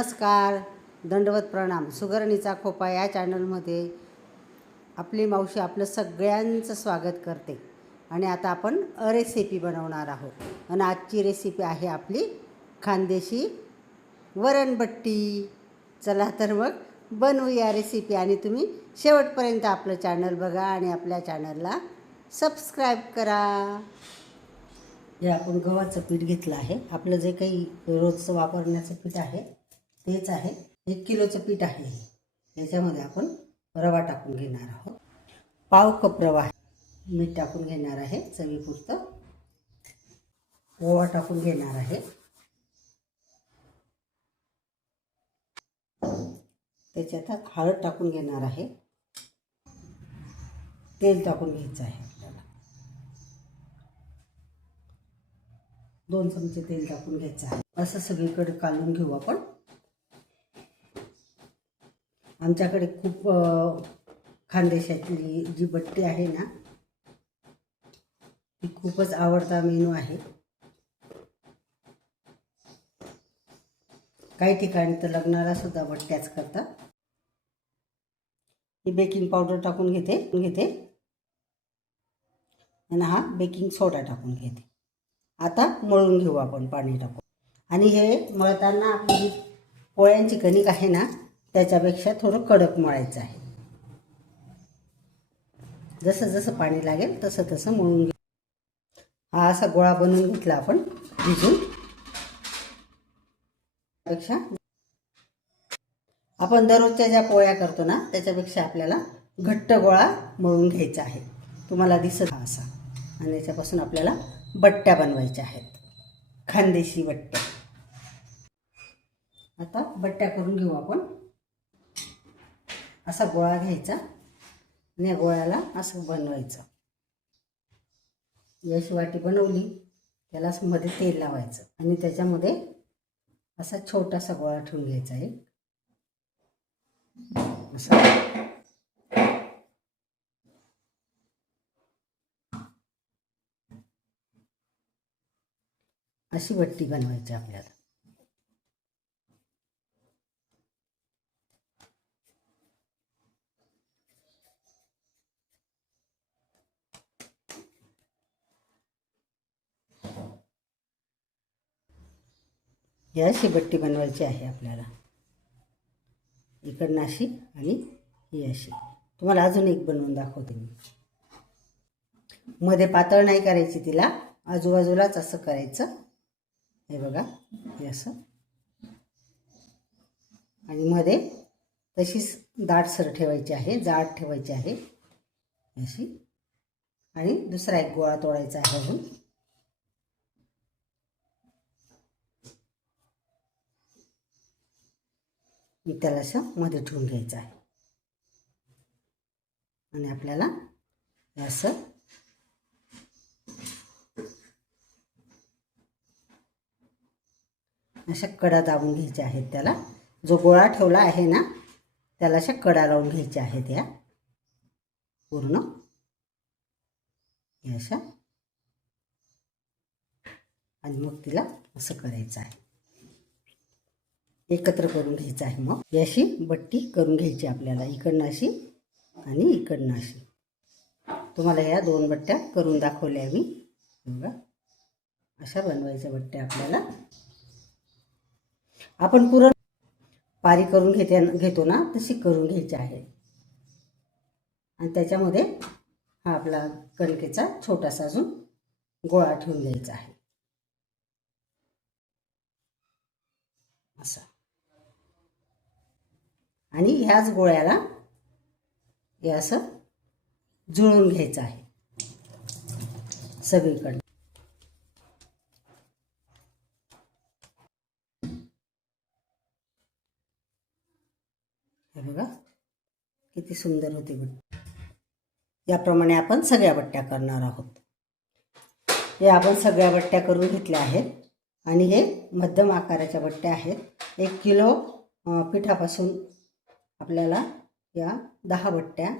नमस्कार, दंडवत प्रणाम. सुगरणीचा खोपा या चॅनलमध्ये आपली मावशी आपलं सगळ्यांचं स्वागत करते. आणि आता आपण रेसिपी बनवणार आहोत. आणि आजची रेसिपी आहे आपली खानदेशी वरणबट्टी. चला तर मग बनवूया रेसिपी. आणि तुम्ही शेवटपर्यंत आपलं चॅनल बघा आणि आपल्या चॅनलला सबस्क्राईब करा. हे आपण गव्हाचं पीठ घेतलं आहे. आपलं जे काही रोजचं वापरण्याचं पीठ आहे तेच आहे. 1 किलोचं पीठ आहे. याच्यामध्ये आपण रवा टाकून घेणार आहोत. पाव कप रवा आहे. मीठ टाकून घेणार आहे चवीपुरतं. ओवा टाकून घेणार आहे. त्याच्यात हळद टाकून घेणार आहे. तेल टाकून घ्यायचं आहे आपल्याला. 2 चमचे तेल टाकून घ्यायचं आहे. असं सगळीकडे कालवून घेऊ आपण. आमच्याकडे खूप खानदेशातली जी बट्टी आहे ना ती खूपच आवडता मेनू आहे. काही ठिकाणी तर लग्नाला सुद्धा बट्ट्याच करतात. ही बेकिंग पावडर टाकून घेते आणि हा बेकिंग सोडा टाकून घेते. आता मळून घेऊ आपण पाणी टाकून. आणि हे मळताना आपली पोळ्यांची कणिक आहे ना त्याच्यापेक्षा थोडं कडक मळायचं आहे. जसं जसं पाणी लागेल तसं तसं मळून घे. हा असा गोळा बनवून घेतला आपण भिजून. पेक्षा आपण दररोजच्या ज्या पोळ्या करतो ना त्याच्यापेक्षा आपल्याला घट्ट गोळा मळून घ्यायचा आहे. तुम्हाला दिसत असा. आणि याच्यापासून आपल्याला बट्ट्या बनवायच्या आहेत. खानदेशी बट्ट्या. आता बट्ट्या करून घेऊ आपण. असा गोळा घ्यायचा आणि या गोळ्याला असं बनवायचं. याची वाटी बनवली त्याला मध्ये तेल लावायचं आणि त्याच्यामध्ये असा छोटासा गोळा ठेवून घ्यायचा आहे. असा अशी बट्टी बनवायची आपल्याला. ही अशी बट्टी बनवायची आहे आपल्याला. इकडनं अशी आणि ही अशी. तुम्हाला अजून एक बनवून दाखवते मी. मध्ये पातळ नाही करायची तिला, आजूबाजूलाच असं करायचं. हे बघा हे असं. आणि मध्ये तशीच दाटसर ठेवायची आहे, जाड ठेवायची आहे अशी. आणि दुसरा एक गोळा तोडायचा आहे अजून. त्याला असं मध्ये ठेवून घ्यायचं आहे. आणि आपल्याला असं अशा कडा दाबून घ्यायच्या आहेत. त्याला जो गोळा ठेवला आहे ना त्याला अशा कडा लावून घ्यायच्या आहेत या पूर्ण अशा. आणि मग तिला असं करायचं आहे. एकत्र करून घ्यायचं आहे. मग अशी बट्टी करून घ्यायची आपल्याला. इकडनं अशी आणि इकडनं अशी. तुम्हाला ह्या 2 बट्ट्या करून दाखवल्या मी. बघा अशा बनवायच्या बट्ट्या आपल्याला. आपण पुरण पारी करून घेतो ना तशी करून घ्यायची आहे. आणि त्याच्यामध्ये हा आपला कणकेचा छोटासा अजून गोळा ठेवून द्यायचा आहे असा. आणि ह्याच गोळ्याला हे असं जुळून घ्यायचं आहे सगळीकडे. हे बघा किती सुंदर होती बट्टी. याप्रमाणे आपण सगळ्या बट्ट्या करणार आहोत. हे आपण सगळ्या बट्ट्या करून घेतल्या आहेत. आणि हे मध्यम आकाराच्या बट्ट्या आहेत. 1 किलो पिठापासून आपल्याला या 10 बट्ट्या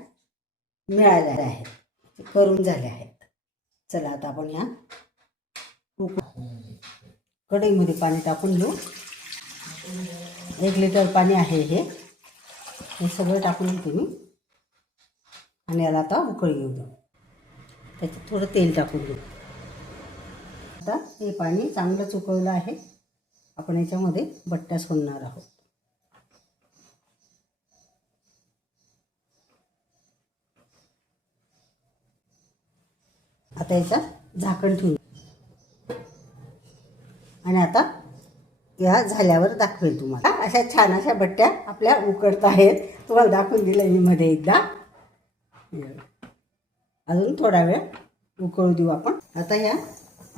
मिळाल्या आहेत. करून झाल्या आहेत. चला आता आपण या कढईमध्ये पाणी टाकून घेऊ. 1 लिटर पाणी आहे हे सगळं टाकून घेते मी आणि याला आता उकळी येऊ देऊ. त्याच्यात थोडं तेल टाकून देऊ. आता हे पाणी चांगलंच उकळलं आहे. आपण याच्यामध्ये बट्ट्या सोडणार आहोत. आता याच्यात झाकण ठेवू आणि आता या झाल्यावर दाखवेल तुम्हाला. अशा छान अशा बट्ट्या आपल्या उकडत आहेत. तुम्हाला दाखवून दिलं मी मध्ये एकदा. अजून थोडा वेळ उकळू देऊ आपण. आता ह्या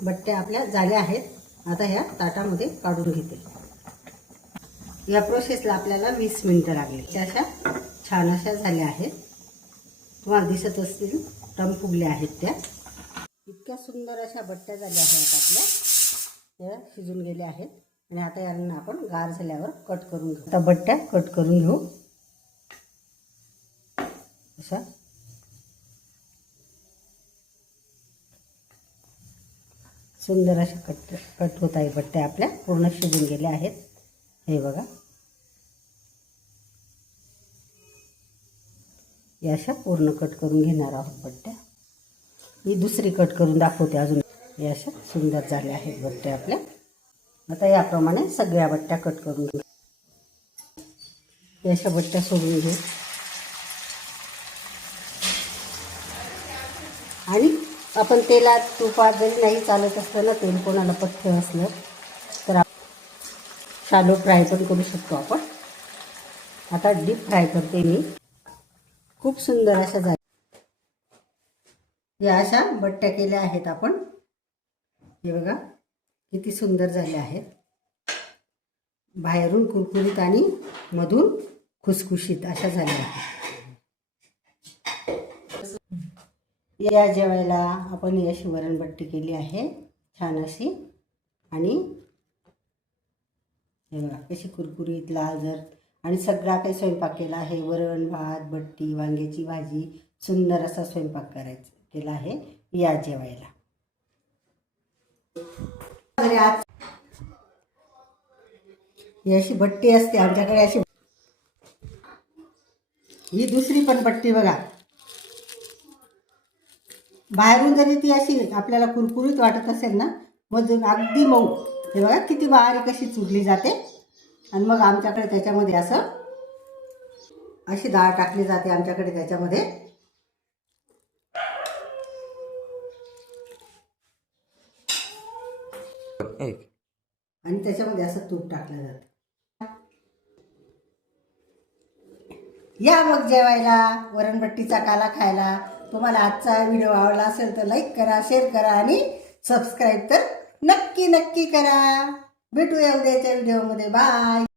बट्ट्या आपल्या झाल्या आहेत. आता ह्या ताटामध्ये काढून घेते. या प्रोसेसला आपल्याला 20 मिनिटं लागली. त्या अशा छान अशा झाल्या आहेत. तुम्हाला दिसत असतील टम फुगल्या आहेत त्या. इतक्या सुंदर अशा बट्ट्या झाल्या आहेत आपल्या. त्या शिजून गेल्या आहेत आणि आता यांना आपण गार झाल्यावर कट करून घेऊ. आता बट्ट्या कट करून घेऊ. अशा सुंदर अशा कट होत आहे. बट्ट्या आपल्या पूर्ण शिजून गेल्या आहेत. हे बघा, या अशा पूर्ण कट करून घेणार आहोत बट्ट्या. मी दुसरी कट करून दाखवते अजून. या अशा सुंदर झाल्या आहेत बट्ट्या आपल्या. आता याप्रमाणे सगळ्या बट्ट्या कट करून घेऊ. या अशा बट्ट्या सोडून घेऊ आणि आपण तेलात तुपात जरी नाही चालत असलं ना, तेल कोणाला पथ्य असलं तर शालो फ्राय पण करू शकतो आपण. आता डीप फ्राय करते मी. खूप सुंदर अशा झाल्या. या अशा बट्ट्या केल्या आहेत आपण. हे बघा किती सुंदर झाल्या आहेत. बाहेरून कुरकुरीत आणि मधून खुसखुशीत अशा झाल्या आहेत. या जेवायला आपण अशी वरणबट्टी केली आहे छान अशी. आणि हे बघा कशी कुरकुरीत लालसर. आणि सगळा काही स्वयंपाक केला आहे. वरण भात बट्टी वांग्याची भाजी सुंदर असा स्वयंपाक केला आहे या जेवायला. आज ही अशी बट्टी असते आमच्याकडे. अशी ही दुसरी पण बट्टी बघा. बाहेरून जरी ती अशी आपल्याला कुरकुरीत वाटत असेल ना, मग अगदी मऊ. हे बघा किती बारीक अशी चुरली जाते. आणि मग आमच्याकडे त्याच्यामध्ये अशी डाळ टाकली जाते आमच्याकडे त्याच्यामध्ये. आणि त्याच्यामध्ये असं तूप टाकलं जातं. या मग जेवायला वरणबट्टीचा काला खायला. तुम्हाला आजचा व्हिडिओ आवडला असेल तर लाईक करा, शेअर करा आणि सबस्क्राईब तर नक्की करा. भेटूया उद्याच्या व्हिडिओमध्ये. बाय.